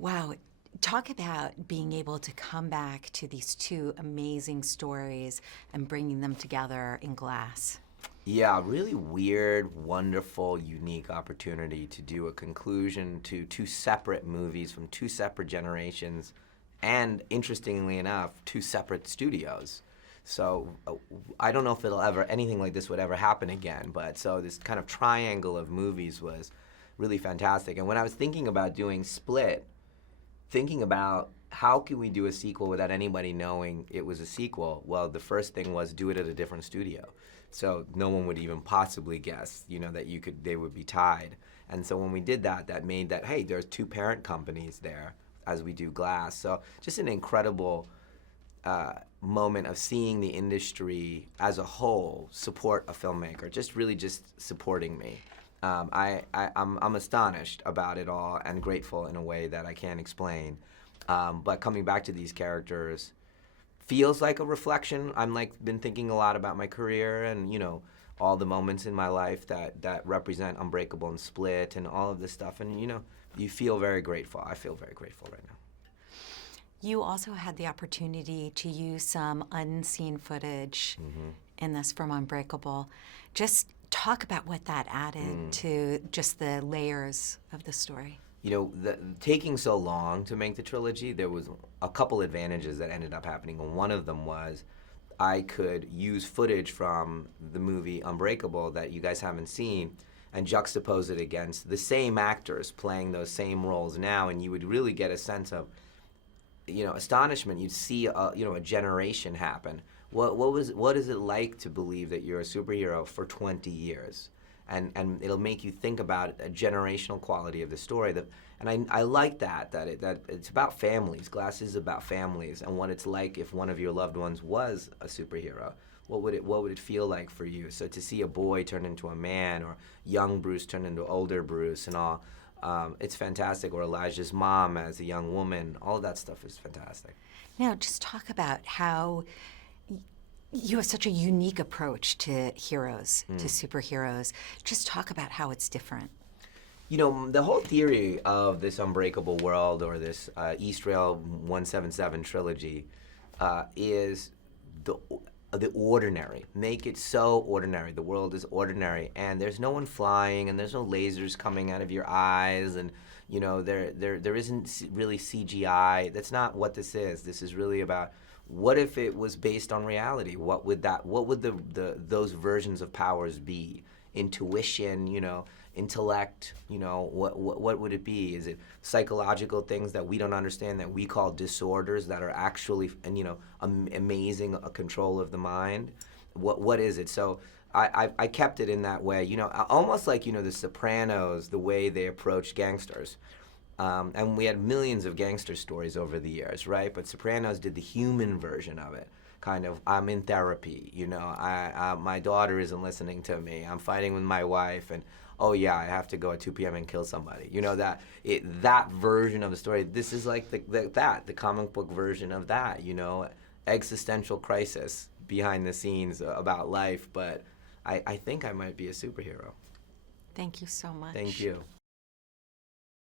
Wow. Talk about being able to come back to these two amazing stories and bringing them together in Glass. Yeah, really weird, wonderful, unique opportunity to do a conclusion to two separate movies from two separate generations, and interestingly enough, two separate studios. So I don't know if anything like this would ever happen again, but so this kind of triangle of movies was really fantastic. And when I was thinking about doing Split, thinking about how can we do a sequel without anybody knowing it was a sequel, well, the first thing was do it at a different studio. So no one would even possibly guess, that they would be tied. And so when we did that, that made that, hey, there's two parent companies there as we do Glass. So just an incredible moment of seeing the industry as a whole support a filmmaker, just supporting me. I'm astonished about it all and grateful in a way that I can't explain. But coming back to these characters feels like a reflection. I'm been thinking a lot about my career and all the moments in my life that represent Unbreakable and Split and all of this stuff. And you feel very grateful. I feel very grateful right now. You also had the opportunity to use some unseen footage in this from Unbreakable. Just talk about what that added to just the layers of the story. Taking so long to make the trilogy, there was a couple advantages that ended up happening. And one of them was I could use footage from the movie Unbreakable that you guys haven't seen and juxtapose it against the same actors playing those same roles now, and you would really get a sense of astonishment. You'd see a generation happen. What is it like to believe that you're a superhero for 20 years? And it'll make you think about a generational quality of the story. And I like that it's about families. Glass is about families and what it's like if one of your loved ones was a superhero. What would it feel like for you? So to see a boy turn into a man, or young Bruce turn into older Bruce and all, it's fantastic. Or Elijah's mom as a young woman, all of that stuff is fantastic. Now, just talk about how you have such a unique approach to heroes, to superheroes. Just talk about how it's different. The whole theory of this Unbreakable world, or this East Rail 177 trilogy, is the ordinary. Make it so ordinary. The world is ordinary, and there's no one flying, and there's no lasers coming out of your eyes, and there isn't really CGI. That's not what this is. This is really about, what if it was based on reality? What would those versions of powers be? Intuition, intellect, what would it be? Is it psychological things that we don't understand that we call disorders that are actually, amazing control of the mind? What is it? So I kept it in that way, almost like, The Sopranos, the way they approach gangsters. And we had millions of gangster stories over the years, right? But Sopranos did the human version of it. Kind of, I'm in therapy, my daughter isn't listening to me, I'm fighting with my wife, and oh yeah, I have to go at 2 p.m. and kill somebody. That version of the story. This is like the comic book version of that, existential crisis behind the scenes about life. But I think I might be a superhero. Thank you so much. Thank you.